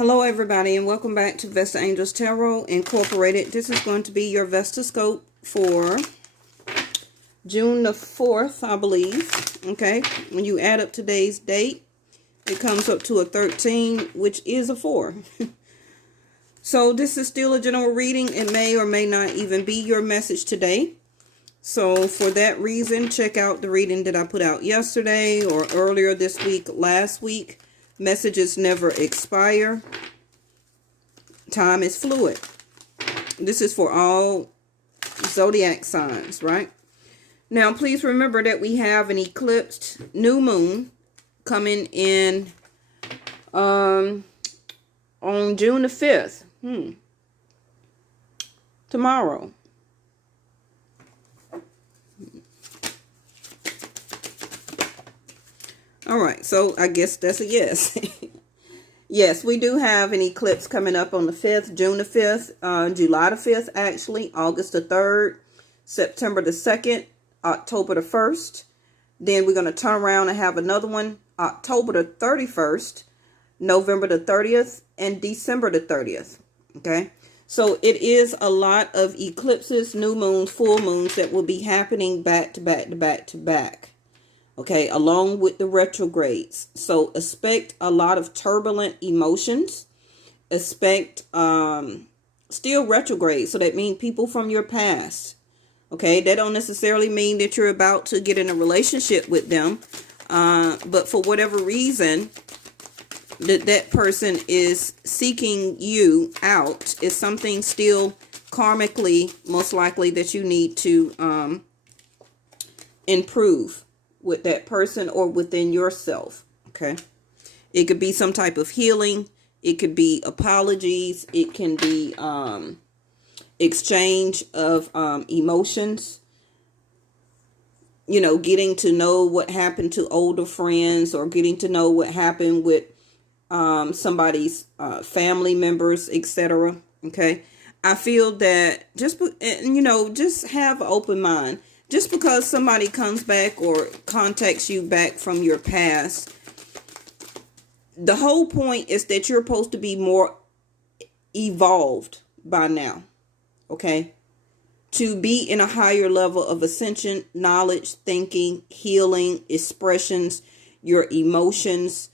Hello everybody and welcome back to Vesta Angels Tarot Incorporated. This is going to be your Vesta scope for June the 4th, I believe. Okay, when you add up today's date, it comes up to a 13, which is a 4. So this is still a general reading. It may or may not even be your message today. So for that reason, check out the reading that I put out yesterday or earlier this week, last week. Messages never expire. Time is fluid. This is for all zodiac signs, right? Now, please remember that we have an eclipsed new moon coming in on June the 5th. Tomorrow. All right, so I guess that's a yes. Yes, we do have an eclipse coming up on the 5th, June the 5th, July the 5th, actually, August the 3rd, September the 2nd, October the 1st. Then we're going to turn around and have another one, October the 31st, November the 30th, and December the 30th. Okay, so it is a lot of eclipses, new moons, full moons that will be happening back to back to back to back. Okay, along with the retrogrades. So expect a lot of turbulent emotions. Expect still retrograde. So that means people from your past. Okay, that don't necessarily mean that you're about to get in a relationship with them. But for whatever reason, that person is seeking you out. Is something still karmically, most likely, that you need to improve with that person or within yourself. Okay, it could be some type of healing, it could be apologies, it can be exchange of emotions, you know, getting to know what happened to older friends, or getting to know what happened with somebody's family members, etc. Okay, I feel that just have an open mind. Just because somebody comes back or contacts you back from your past, the whole point is that you're supposed to be more evolved by now, okay? To be in a higher level of ascension, knowledge, thinking, healing, expressions, your emotions,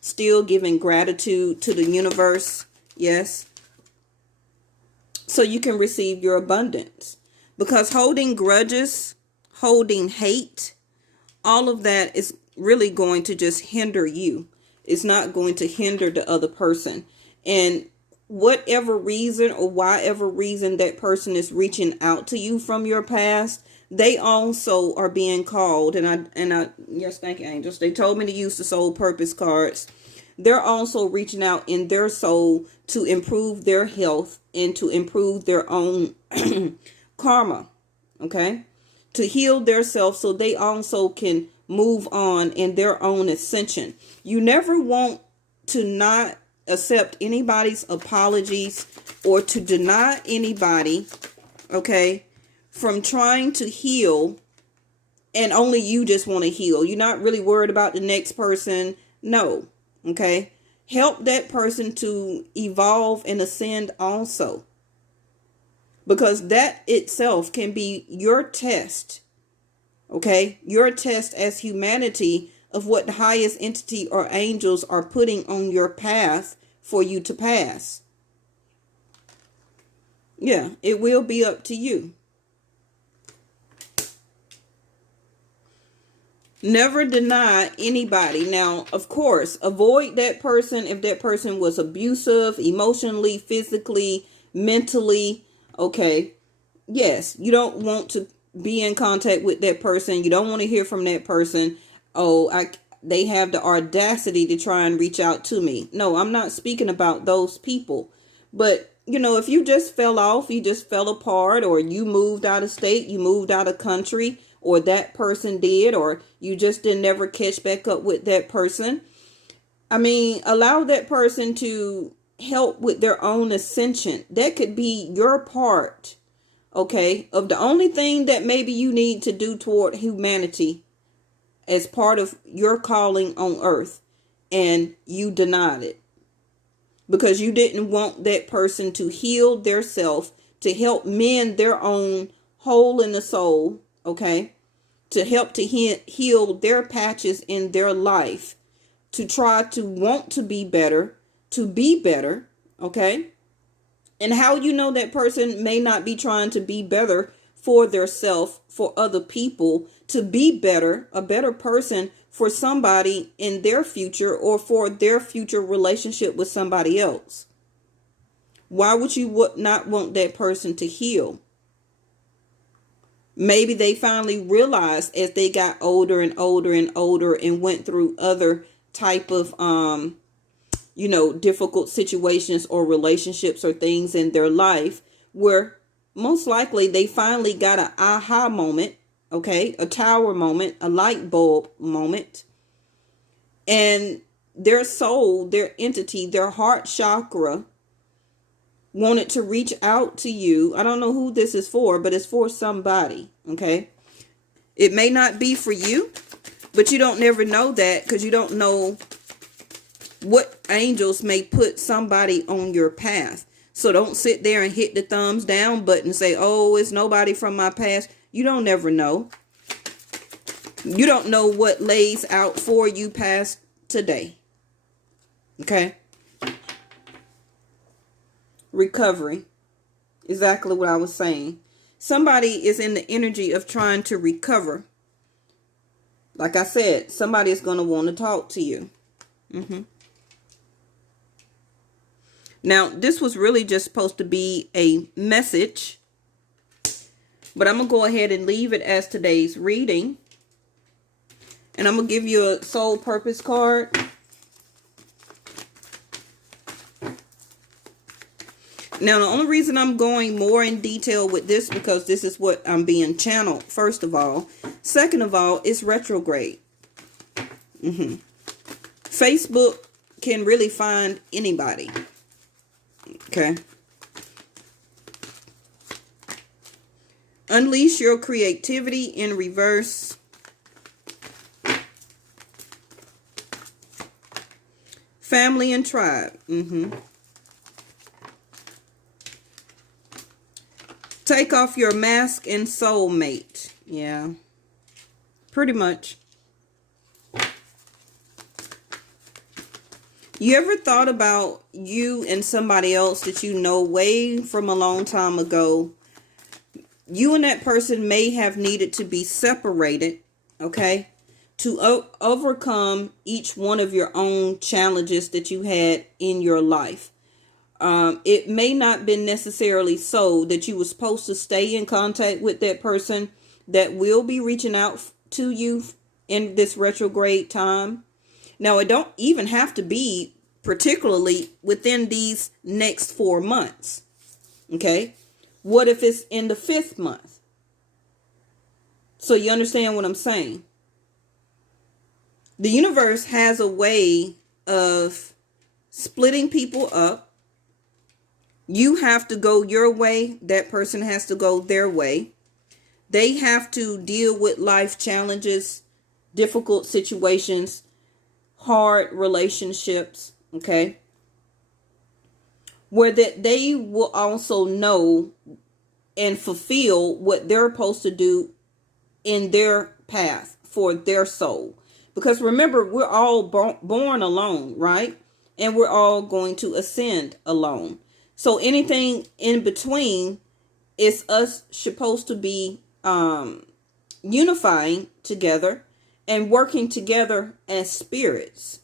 still giving gratitude to the universe, yes? So you can receive your abundance. Because holding grudges, holding hate, all of that is really going to just hinder you. It's not going to hinder the other person. And whatever reason or whatever reason that person is reaching out to you from your past, they also are being called. And I yes, thank you, angels. They told me to use the soul purpose cards. They're also reaching out in their soul to improve their health and to improve their own karma, okay, to heal their self so they also can move on in their own ascension. You never want to not accept anybody's apologies or to deny anybody, okay, from trying to heal, and only you just want to heal. You're not really worried about the next person. No, okay, help that person to evolve and ascend also. Because that itself can be your test, okay? Your test as humanity of what the highest entity or angels are putting on your path for you to pass. Yeah, it will be up to you. Never deny anybody. Now, of course, avoid that person if that person was abusive, emotionally, physically, mentally. Okay, yes, you don't want to be in contact with that person. You don't want to hear from that person. Oh, they have the audacity to try and reach out to me. No, I'm not speaking about those people. But, you know, if you just fell off, you just fell apart, or you moved out of state, you moved out of country, or that person did, or you just didn't never catch back up with that person. I mean, allow that person to help with their own ascension. That could be your part, okay, of the only thing that maybe you need to do toward humanity as part of your calling on earth, and you denied it. because you didn't want that person to heal their self, to help mend their own hole in the soul, okay? To help to heal their patches in their life, to try to want to be better, okay? And how you know that person may not be trying to be better for their self, for other people, to be better, a better person for somebody in their future or for their future relationship with somebody else. Why would you not want that person to heal? Maybe they finally realized as they got older and older and older and went through other type of difficult situations or relationships or things in their life, where most likely they finally got an aha moment, okay, a tower moment, a light bulb moment, and their soul, their entity, their heart chakra wanted to reach out to you. I don't know who this is for, but it's for somebody, okay? It may not be for you, but you don't never know that, because you don't know what angels may put somebody on your path. So don't sit there and hit the thumbs down button and say, oh, it's nobody from my past. You don't never know. You don't know what lays out for you past today. Okay? Recovery. Exactly what I was saying. Somebody is in the energy of trying to recover. Like I said, somebody is going to want to talk to you. Now, this was really just supposed to be a message, but I'm going to go ahead and leave it as today's reading. And I'm going to give you a soul purpose card. Now, the only reason I'm going more in detail with this, because this is what I'm being channeled, first of all. Second of all, it's retrograde. Facebook can really find anybody. Okay. Unleash your creativity in reverse. Family and tribe. Take off your mask and soulmate. Yeah. Pretty much. You ever thought about you and somebody else that you know way from a long time ago? You and that person may have needed to be separated, okay, to overcome each one of your own challenges that you had in your life. It may not been necessarily so that you were supposed to stay in contact with that person that will be reaching out to you in this retrograde time. Now, it don't even have to be particularly within these next 4 months. Okay. What if it's in the 5th month? So you understand what I'm saying? The universe has a way of splitting people up. You have to go your way. That person has to go their way. They have to deal with life challenges, difficult situations, hard relationships, okay? Where that they will also know and fulfill what they're supposed to do in their path for their soul. Because remember, we're all born alone, right? And we're all going to ascend alone. So anything in between is us supposed to be unifying together and working together as spirits.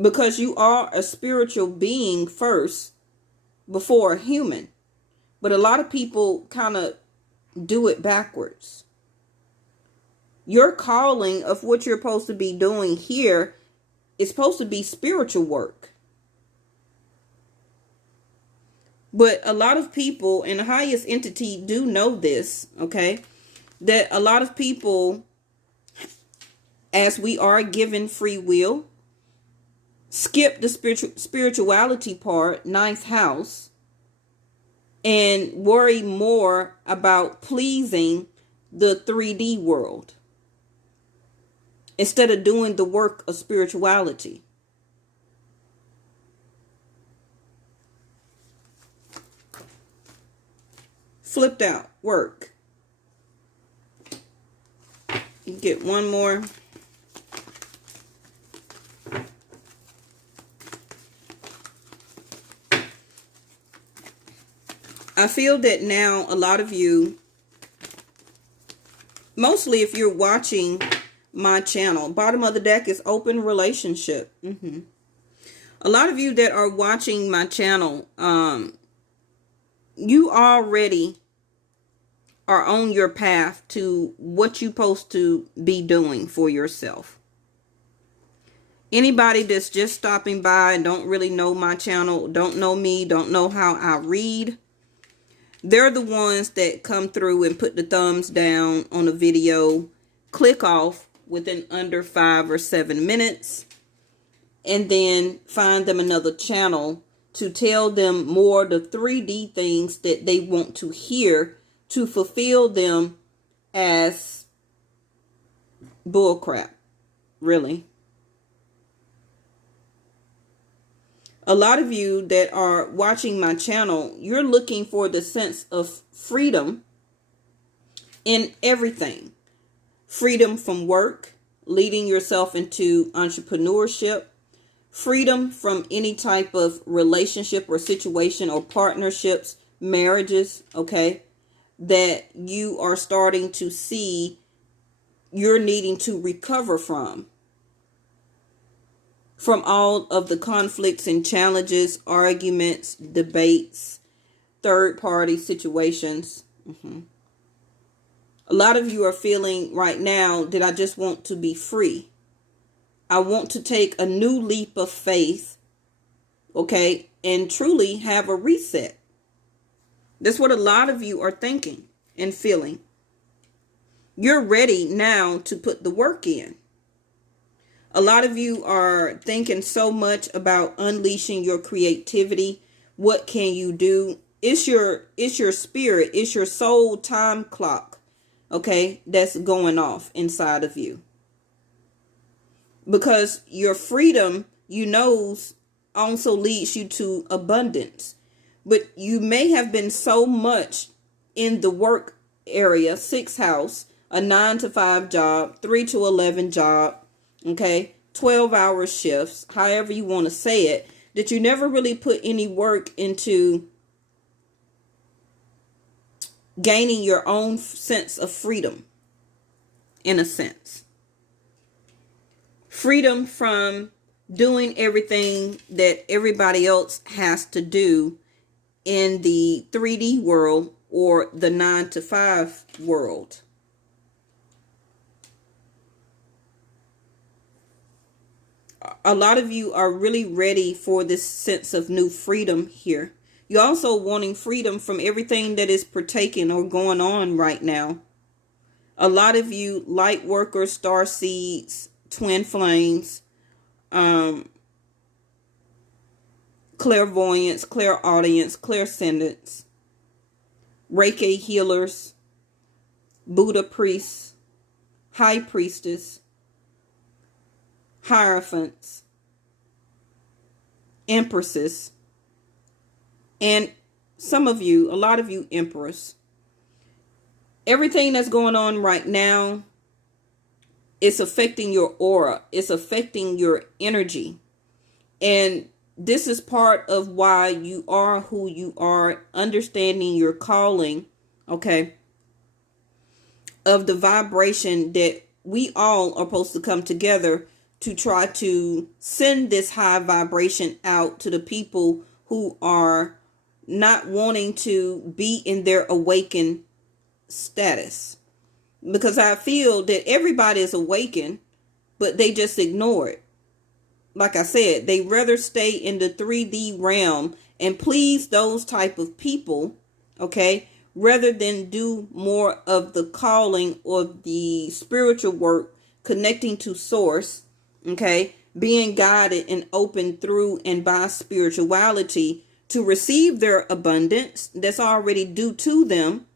Because you are a spiritual being first before a human. But a lot of people kind of do it backwards. Your calling of what you're supposed to be doing here is supposed to be spiritual work. But a lot of people in the highest entity do know this, okay? That a lot of people, as we are given free will, skip the spirituality part, 9th house, and worry more about pleasing the 3D world. instead of doing the work of spirituality. Flipped out, work. Get one more. I feel that now a lot of you, mostly if you're watching my channel, bottom of the deck is open relationship. A lot of you that are watching my channel, you already are on your path to what you're supposed to be doing for yourself. Anybody that's just stopping by and don't really know my channel, don't know me, don't know how I read, they're the ones that come through and put the thumbs down on a video, click off within under 5 or 7 minutes, and then find them another channel to tell them more the 3D things that they want to hear to fulfill them as bullcrap. Really. A lot of you that are watching my channel, you're looking for the sense of freedom in everything. Freedom from work, leading yourself into entrepreneurship, freedom from any type of relationship or situation or partnerships, marriages, okay, that you are starting to see you're needing to recover from all of the conflicts and challenges, arguments, debates, third-party situations. A lot of you are feeling right now that I just want to be free. I want to take a new leap of faith, okay, and truly have a reset. That's what a lot of you are thinking and feeling. You're ready now to put the work in. A lot of you are thinking so much about unleashing your creativity. What can you do? It's your spirit, it's your soul time clock, okay, that's going off inside of you. Because your freedom, you know, also leads you to abundance. But you may have been so much in the work area, 6th house, a 9 to 5 job, 3 to 11 job, okay, 12-hour shifts, however you want to say it, that you never really put any work into gaining your own sense of freedom, in a sense. Freedom from doing everything that everybody else has to do in the 3D world or the 9 to 5 world. A lot of you are really ready for this sense of new freedom here. You're also wanting freedom from everything that is partaking or going on right now. A lot of you light workers, star seeds, twin flames, clairvoyance, clairaudience, clairsentience, Reiki healers, Buddha priests, high priestess, hierophants, empresses, and some of you, a lot of you, emperors. Everything that's going on right now, it's affecting your aura. It's affecting your energy. And this is part of why you are who you are, understanding your calling, okay, of the vibration that we all are supposed to come together to try to send this high vibration out to the people who are not wanting to be in their awakened status. Because I feel that everybody is awakened, but they just ignore it. Like I said, they rather stay in the 3D realm and please those type of people, okay, rather than do more of the calling or the spiritual work, connecting to source, okay, being guided and open through and by spirituality to receive their abundance that's already due to them,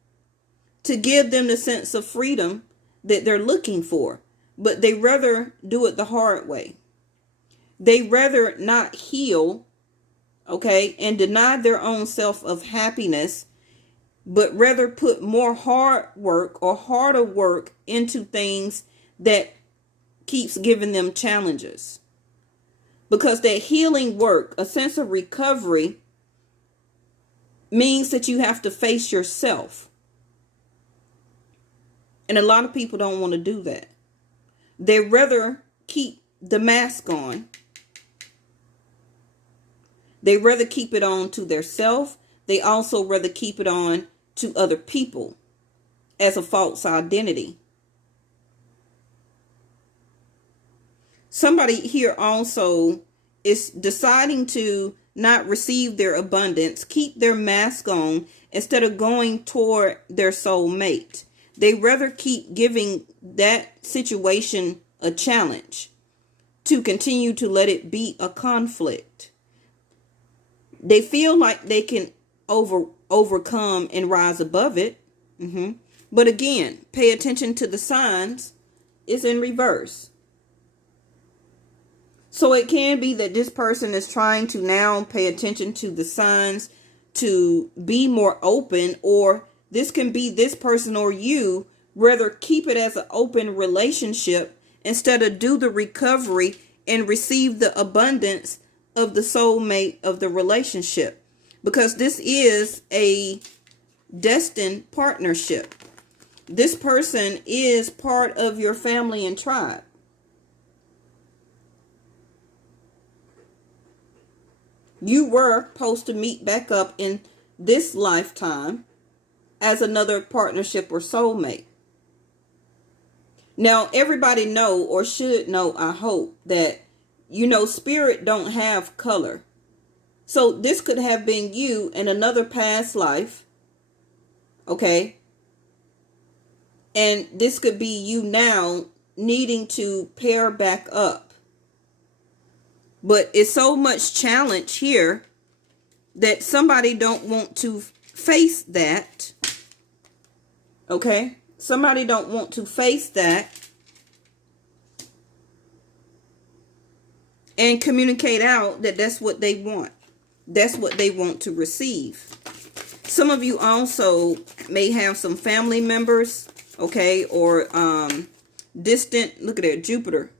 to give them the sense of freedom that they're looking for. but they rather do it the hard way. They rather not heal, okay, and deny their own self of happiness, but rather put more hard work or harder work into things that keeps giving them challenges. Because that healing work, a sense of recovery, means that you have to face yourself. And a lot of people don't want to do that. They rather keep the mask on. They rather keep it on to their self. They also rather keep it on to other people as a false identity. Somebody here also is deciding to not receive their abundance, keep their mask on instead of going toward their soulmate. They rather keep giving that situation a challenge to continue to let it be a conflict. They feel like they can overcome and rise above it. But again, pay attention to the signs. It's in reverse. So it can be that this person is trying to now pay attention to the signs to be more open, or this can be this person or you rather keep it as an open relationship instead of do the recovery and receive the abundance of the soulmate of the relationship. Because this is a destined partnership. This person is part of your family and tribe. You were supposed to meet back up in this lifetime as another partnership or soulmate. Now, everybody know or should know, I hope, that, spirit don't have color. So this could have been you in another past life. Okay. And this could be you now needing to pair back up. But it's so much challenge here that somebody don't want to face that. Okay? Somebody don't want to face that and communicate out that that's what they want. That's what they want to receive. Some of you also may have some family members, okay, or distant, look at that, Jupiter.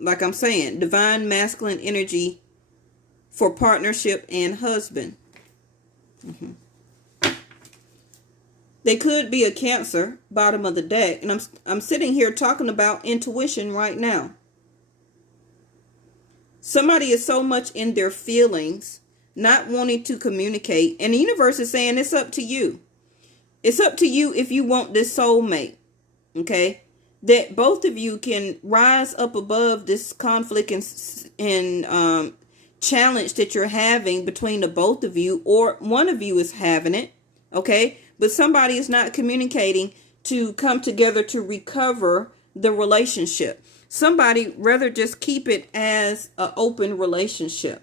Like I'm saying, divine masculine energy for partnership and husband. They could be a Cancer, bottom of the deck. And I'm sitting here talking about intuition right now. Somebody is so much in their feelings, not wanting to communicate. And the universe is saying it's up to you. It's up to you if you want this soulmate. Okay? That both of you can rise up above this conflict and challenge that you're having between the both of you, or one of you is having it, okay? But somebody is not communicating to come together to recover the relationship. Somebody rather just keep it as an open relationship.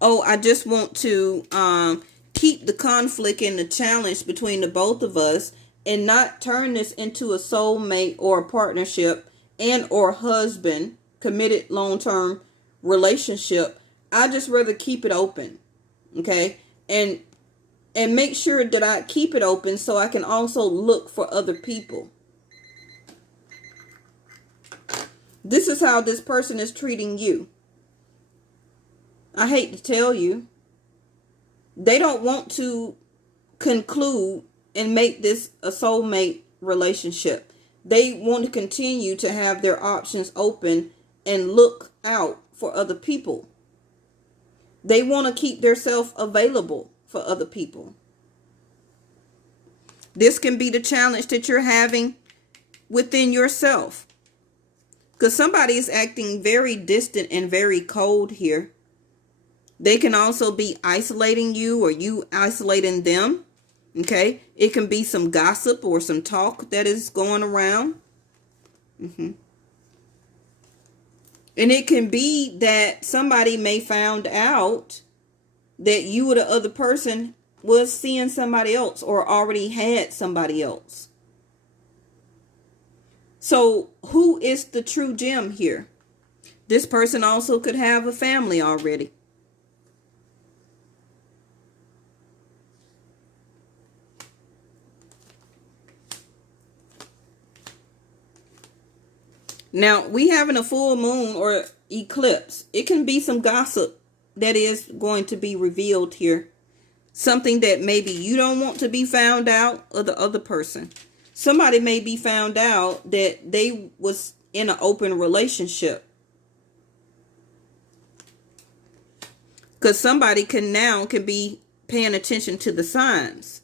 Oh, I just want to keep the conflict and the challenge between the both of us and not turn this into a soulmate or a partnership and or husband, committed long-term relationship. I just rather keep it open, okay? And make sure that I keep it open so I can also look for other people. This is how this person is treating you. I hate to tell you, they don't want to conclude and make this a soulmate relationship. They want to continue to have their options open and look out for other people. They want to keep themselves available for other people. This can be the challenge that you're having within yourself. Because somebody is acting very distant and very cold here. They can also be isolating you or you isolating them. Okay, it can be some gossip or some talk that is going around. And it can be that somebody may found out that you or the other person was seeing somebody else or already had somebody else. So who is the true gem here? This person also could have a family already. Now, we having a full moon or eclipse. It can be some gossip that is going to be revealed here. Something that maybe you don't want to be found out, or the other person. Somebody may be found out that they was in an open relationship. Because somebody can be paying attention to the signs.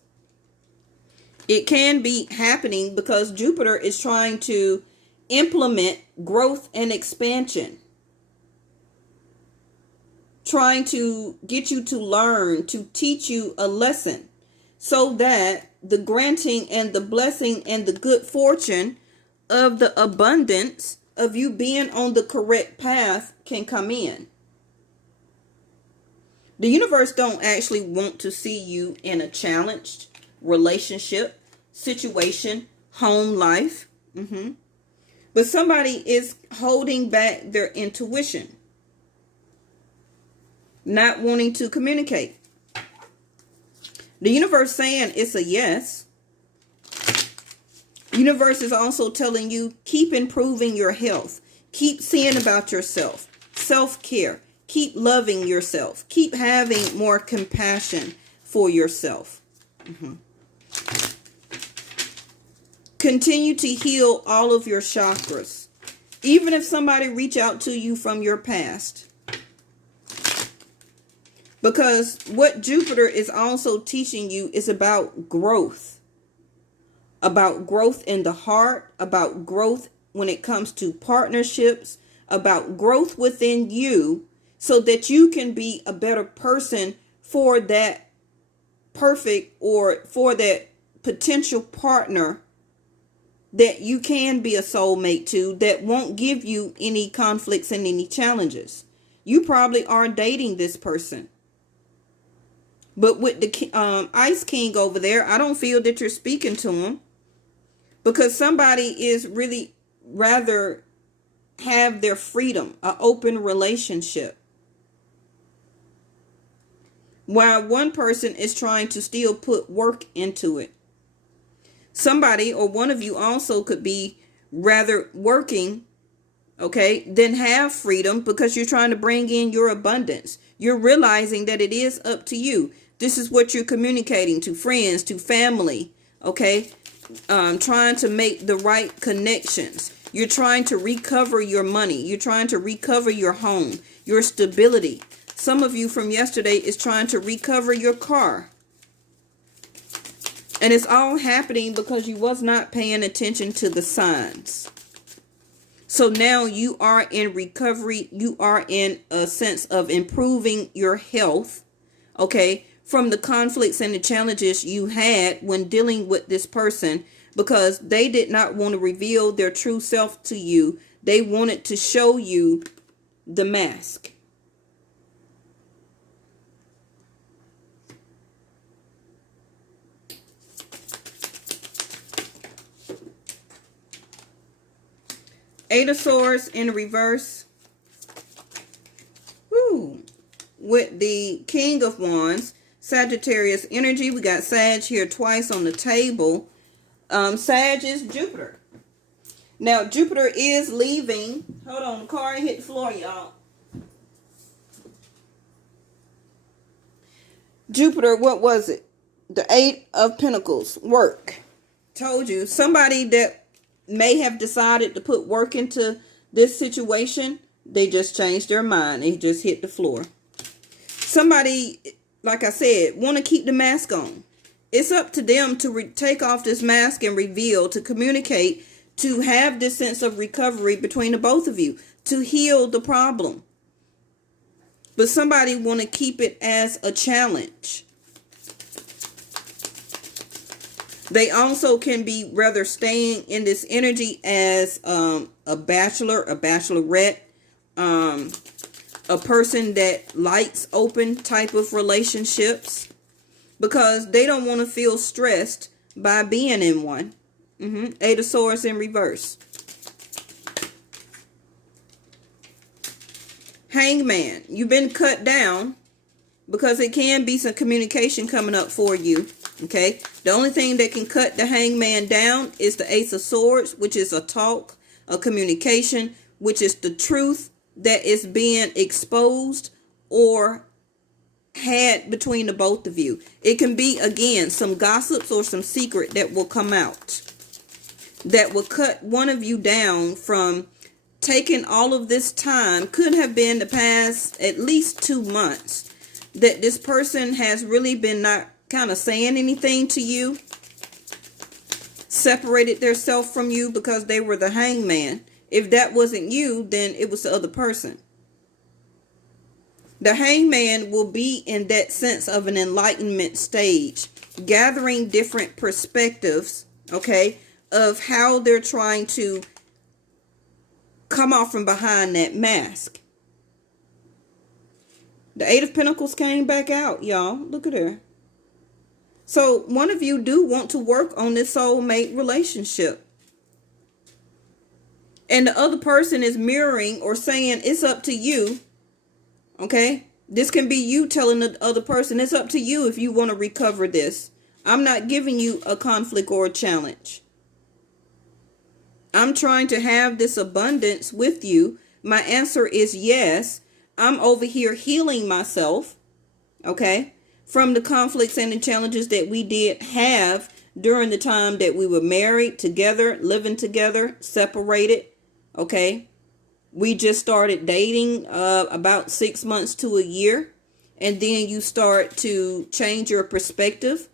It can be happening because Jupiter is trying to implement growth and expansion. Trying to get you to learn, to teach you a lesson, so that the granting and the blessing and the good fortune of the abundance of you being on the correct path can come in. The universe don't actually want to see you in a challenged relationship, situation, home life. But somebody is holding back their intuition. Not wanting to communicate. The universe saying it's a yes. Universe is also telling you, keep improving your health. Keep seeing about yourself. Self-care. Keep loving yourself. Keep having more compassion for yourself. Continue to heal all of your chakras. Even if somebody reach out to you from your past. Because what Jupiter is also teaching you is about growth. About growth in the heart. About growth when it comes to partnerships. About growth within you. So that you can be a better person for that perfect or for that potential partner that you can be a soulmate to, that won't give you any conflicts and any challenges. You probably are dating this person. But with the Ice King over there, I don't feel that you're speaking to him. Because somebody is really rather have their freedom, an open relationship. While one person is trying to still put work into it. Somebody or one of you also could be rather working, okay, than have freedom because you're trying to bring in your abundance. You're realizing that it is up to you. This is what you're communicating to friends, to family, okay? Trying to make the right connections. You're trying to recover your money. You're trying to recover your home, your stability. Some of you from yesterday is trying to recover your car. And it's all happening because you was not paying attention to the signs. So now you are in recovery. You are in a sense of improving your health. Okay. From the conflicts and the challenges you had when dealing with this person. Because they did not want to reveal their true self to you. They wanted to show you the mask. Eight of Swords in reverse. Woo. With the King of Wands. Sagittarius energy. We got Sag here twice on the table. Sag is Jupiter. Now, Jupiter is leaving. Hold on. The car hit the floor, y'all. Jupiter, what was it? The Eight of Pentacles. Work. Told you. Somebody that may have decided to put work into this situation, they just changed their mind. They just hit the floor. Somebody, like I said, want to keep the mask on. It's up to them to take off this mask and reveal, to communicate, to have this sense of recovery between the both of you, to heal the problem. But somebody want to keep it as a challenge. They also can be rather staying in this energy as a bachelor, a bachelorette, a person that likes open type of relationships because they don't want to feel stressed by being in one. Eight of Swords in reverse. Hangman, you've been cut down because it can be some communication coming up for you. Okay. The only thing that can cut the hangman down is the Ace of Swords, which is a talk, a communication, which is the truth that is being exposed or had between the both of you. It can be, again, some gossips or some secret that will come out that will cut one of you down from taking all of this time. Could have been the past at least 2 months that this person has really been not kind of saying anything to you, separated themselves from you because they were the hangman. If that wasn't you, then it was the other person. The hangman will be in that sense of an enlightenment stage, gathering different perspectives, okay, of how they're trying to come off from behind that mask. The Eight of Pentacles came back out, y'all. Look at her. So one of you do want to work on this soulmate relationship. And the other person is mirroring or saying, it's up to you. Okay? This can be you telling the other person, it's up to you if you want to recover this. I'm not giving you a conflict or a challenge. I'm trying to have this abundance with you. My answer is yes. I'm over here healing myself, okay, from the conflicts and the challenges that we did have during the time that we were married, together, living together, separated, okay. We just started dating about 6 months to a year, and then you start to change your perspective.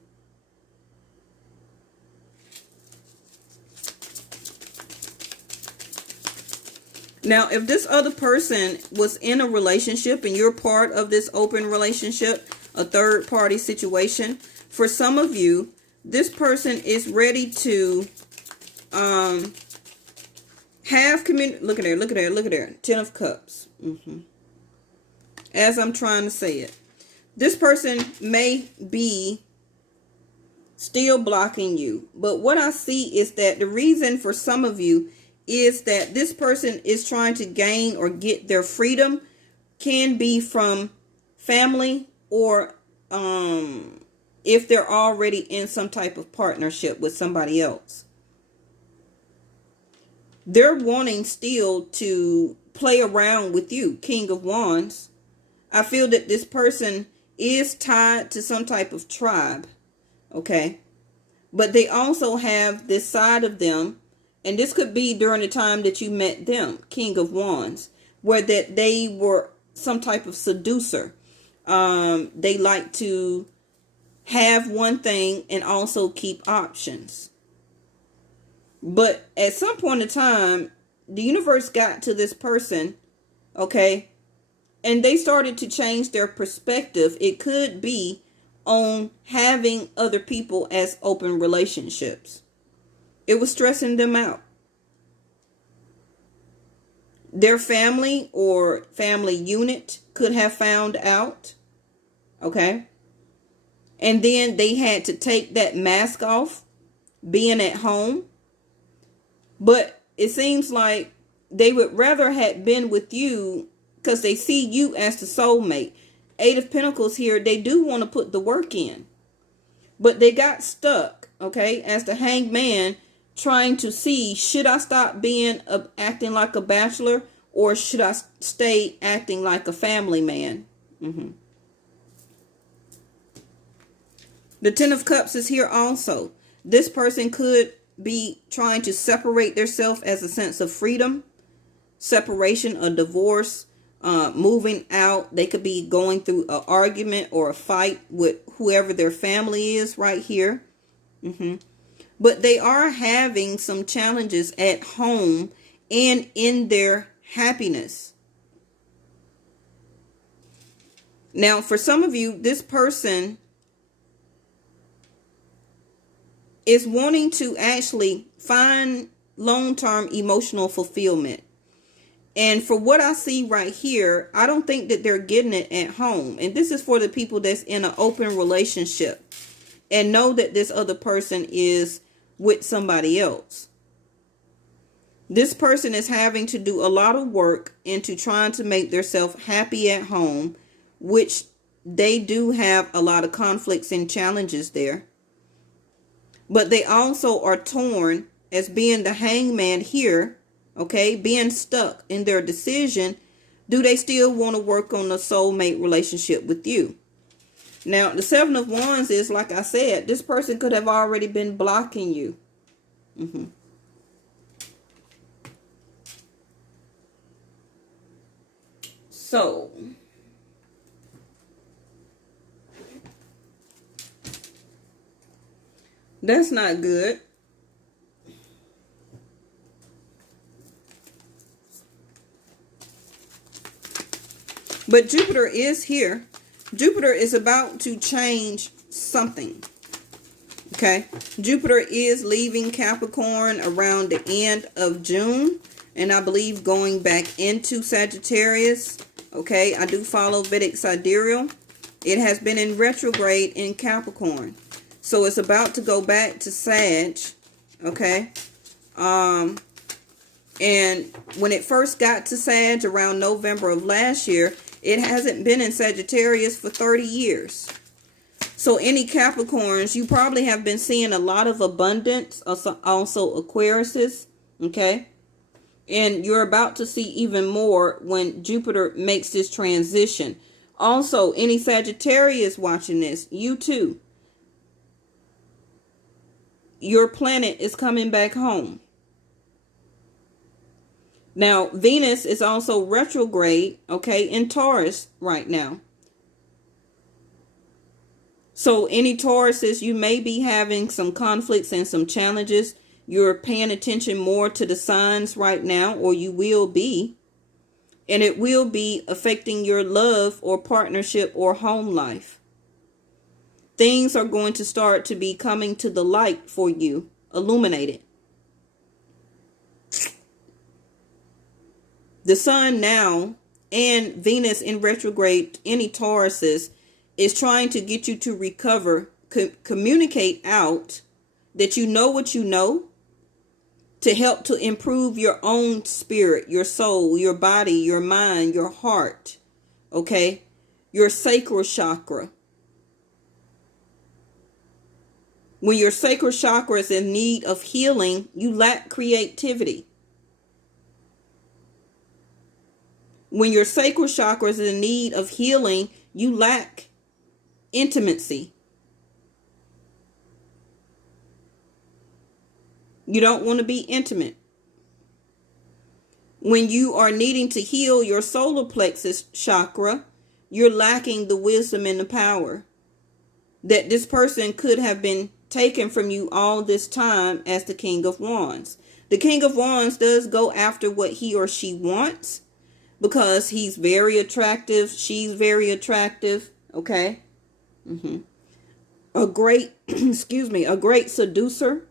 Now, if this other person was in a relationship and you're part of this open relationship, a third party situation, for some of you, this person is ready to have community. Look at her, look at her, look at her. 10 of Cups. As I'm trying to say it. This person may be still blocking you. But what I see is that the reason for some of you is that this person is trying to gain or get their freedom. Can be from family or if they're already in some type of partnership with somebody else. They're wanting still to play around with you, King of Wands. I feel that this person is tied to some type of tribe, okay? But they also have this side of them, and this could be during the time that you met them, King of Wands, where that they were some type of seducer. They like to have one thing and also keep options. But at some point in time, the universe got to this person, okay, and they started to change their perspective. It could be on having other people as open relationships. It was stressing them out. Their family or family unit could have found out, okay, and then they had to take that mask off, being at home. But it seems like they would rather have been with you because they see you as the soulmate. Eight of Pentacles here, they do want to put the work in. But they got stuck, okay, as the hangman, trying to see, should I stop being acting like a bachelor or should I stay acting like a family man? The 10 of Cups is here also. This person could be trying to separate themselves as a sense of freedom, separation, a divorce, moving out. They could be going through an argument or a fight with whoever their family is right here. But they are having some challenges at home and in their happiness. Now, for some of you, this person is wanting to actually find long-term emotional fulfillment. And for what I see right here, I don't think that they're getting it at home. And this is for the people that's in an open relationship and know that this other person is with somebody else. This person is having to do a lot of work into trying to make themselves happy at home, which they do have a lot of conflicts and challenges there. But they also are torn as being the hangman here, okay, being stuck in their decision. Do they still want to work on a soulmate relationship with you? Now, the Seven of Wands is, like I said, this person could have already been blocking you. So, that's not good. But Jupiter is here. Jupiter is about to change something. Okay. Jupiter is leaving Capricorn around the end of June. And I believe going back into Sagittarius. Okay. I do follow Vedic Sidereal. It has been in retrograde in Capricorn. So it's about to go back to Sag. Okay. And when it first got to Sag around November of last year, it hasn't been in Sagittarius for 30 years. So any Capricorns, you probably have been seeing a lot of abundance, also Aquariuses, okay? And you're about to see even more when Jupiter makes this transition. Also, any Sagittarius watching this, you too. Your planet is coming back home. Now, Venus is also retrograde, okay, in Taurus right now. So any Tauruses, you may be having some conflicts and some challenges. You're paying attention more to the signs right now, or you will be. And it will be affecting your love or partnership or home life. Things are going to start to be coming to the light for you, illuminated. The Sun now and Venus in retrograde, any Tauruses, is trying to get you to recover, communicate out that you know what you know, to help to improve your own spirit, your soul, your body, your mind, your heart, okay? Your sacral chakra. When your sacral chakra is in need of healing, you lack creativity. When your sacral chakra is in need of healing, you lack intimacy. You don't want to be intimate. When you are needing to heal your solar plexus chakra, you're lacking the wisdom and the power that this person could have been taken from you all this time as the King of Wands. The King of Wands does go after what he or she wants, because he's very attractive. She's very attractive. Okay. A great, a great seducer.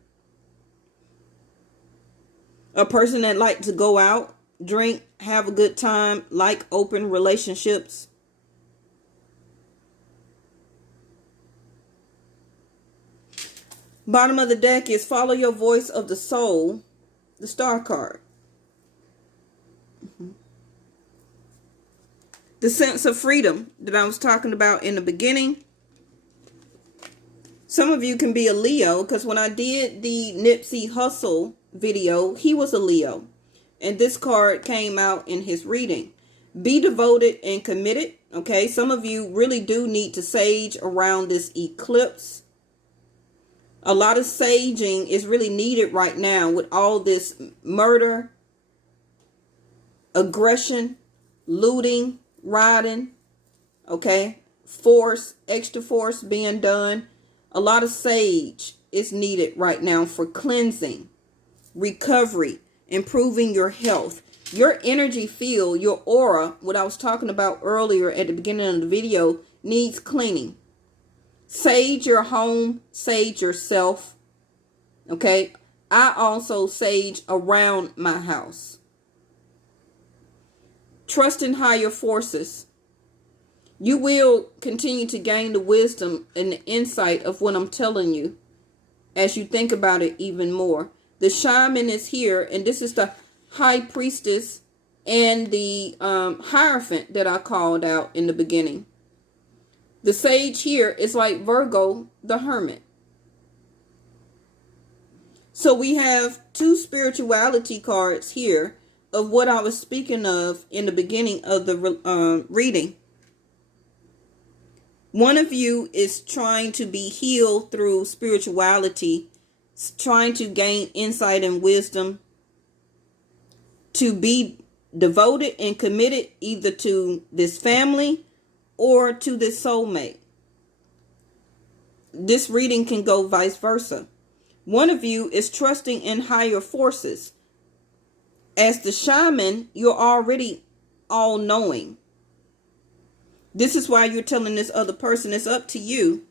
A person that likes to go out, drink, have a good time, like open relationships. Bottom of the deck is Follow Your Voice of the Soul, the Star card. The sense of freedom that I was talking about in the beginning. Some of you can be a Leo, because when I did the Nipsey Hussle video, he was a Leo. And this card came out in his reading. Be devoted and committed. Okay, some of you really do need to sage around this eclipse. A lot of saging is really needed right now with all this murder, aggression, looting, rioting, okay, force, extra force being done. A lot of sage is needed right now for cleansing, recovery, improving your health. Your energy field, your aura, what I was talking about earlier at the beginning of the video, needs cleaning. Sage your home, sage yourself, okay? I also sage around my house. Trust in higher forces. You will continue to gain the wisdom and the insight of what I'm telling you as you think about it even more. The shaman is here, and this is the High Priestess and the Hierophant that I called out in the beginning. The Sage here is like Virgo, the Hermit. So we have two spirituality cards here of what I was speaking of in the beginning of the reading. One of you is trying to be healed through spirituality, trying to gain insight and wisdom, to be devoted and committed either to this family or to this soulmate. This reading can go vice versa. One of you is trusting in higher forces. As the shaman, you're already all-knowing. This is why you're telling this other person it's up to you.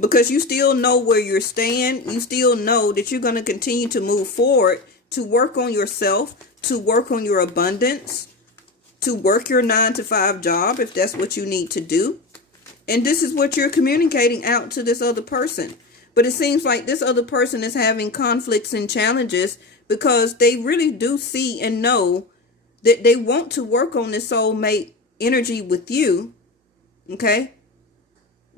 Because you still know where you're staying. You still know that you're going to continue to move forward, to work on yourself, to work on your abundance, to work your 9-to-5 job if that's what you need to do. And this is what you're communicating out to this other person. But it seems like this other person is having conflicts and challenges because they really do see and know that they want to work on this soulmate energy with you. Okay?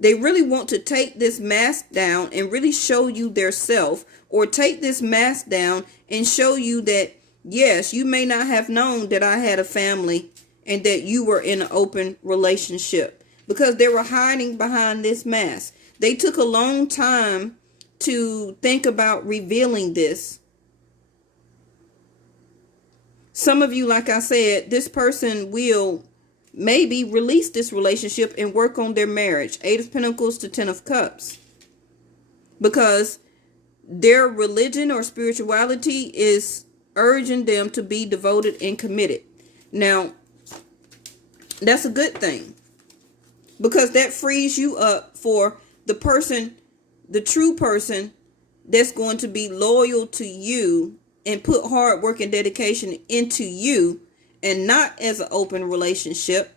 They really want to take this mask down and really show you their self, or take this mask down and show you that, yes, you may not have known that I had a family and that you were in an open relationship, because they were hiding behind this mask. They took a long time to think about revealing this. Some of you, like I said, this person will maybe release this relationship and work on their marriage. 8 of Pentacles to 10 of Cups. Because their religion or spirituality is urging them to be devoted and committed. Now, that's a good thing, because that frees you up for the person, the true person that's going to be loyal to you and put hard work and dedication into you, and not as an open relationship,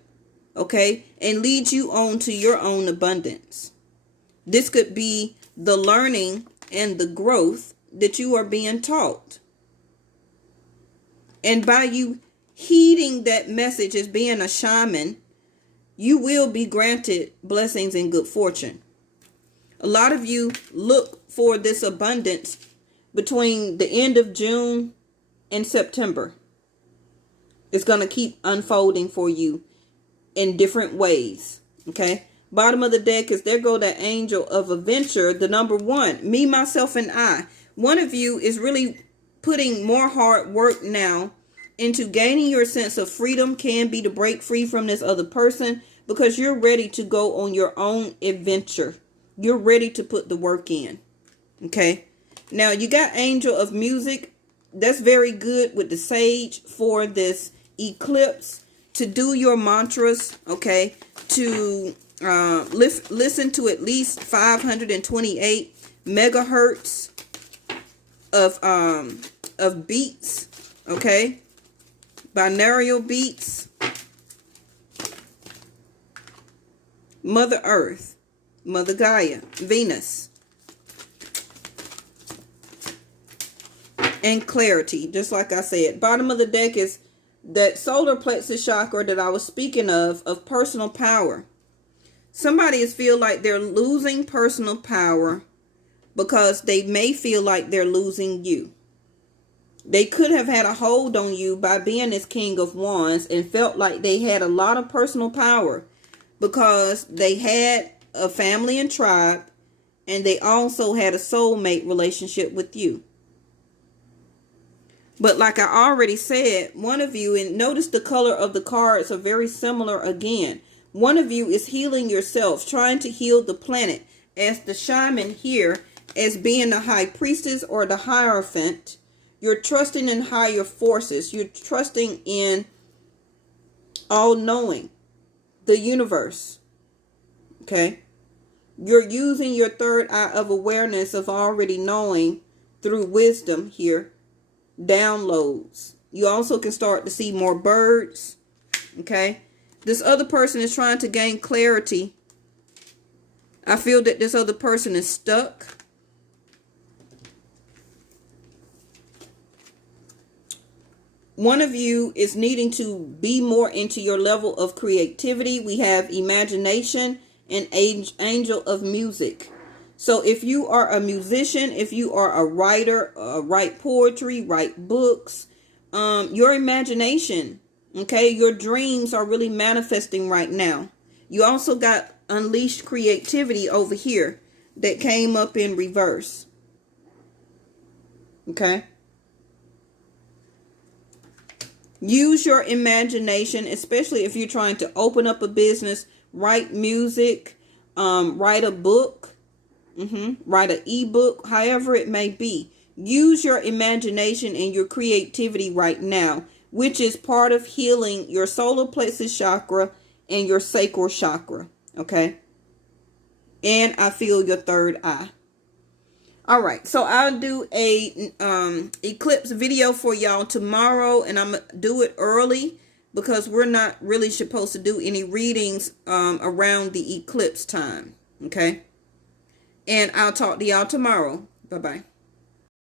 okay, and lead you on to your own abundance. This could be the learning and the growth that you are being taught. And by you heeding that message as being a shaman, you will be granted blessings and good fortune. A lot of you look for this abundance between the end of June and September. It's going to keep unfolding for you in different ways. Okay. Bottom of the deck is there go that angel of adventure, the number 1, me, myself, and I. One of you is really putting more hard work now into gaining your sense of freedom, can be to break free from this other person, because you're ready to go on your own adventure. You're ready to put the work in. Okay. Now you got angel of music. That's very good with the sage for this eclipse, to do your mantras. Okay. To listen to at least 528 megahertz of beats. Okay. Binaural beats. Mother Earth, Mother Gaia, Venus, and clarity. Just like I said, bottom of the deck is that solar plexus chakra that I was speaking of personal power. Somebody is feel like they're losing personal power because they may feel like they're losing you. They could have had a hold on you by being this King of Wands and felt like they had a lot of personal power because they had a family and tribe, and they also had a soulmate relationship with you. But like I already said, one of you, and notice the color of the cards are very similar again. One of you is healing yourself, trying to heal the planet, as the shaman here, as being the high priestess or the hierophant. You're trusting in higher forces. You're trusting in all-knowing, the universe. Okay? You're using your third eye of awareness of already knowing through wisdom here. Downloads. You also can start to see more birds. Okay? This other person is trying to gain clarity. I feel that this other person is stuck. one of you is needing to be more into your level of creativity. We have imagination and angel of music. So if you are a musician, if you are a writer, write poetry, write books, your imagination, okay, your dreams are really manifesting right now. You also got unleashed creativity over here that came up in reverse. Okay. Use your imagination, especially if you're trying to open up a business, write music, write a book, write an ebook, however it may be. Use your imagination and your creativity right now, which is part of healing your solar plexus chakra and your sacral chakra. Okay. And I feel your third eye. All right, so I'll do a eclipse video for y'all tomorrow, and I'm gonna do it early because we're not really supposed to do any readings around the eclipse time. Okay, and I'll talk to y'all tomorrow. Bye bye.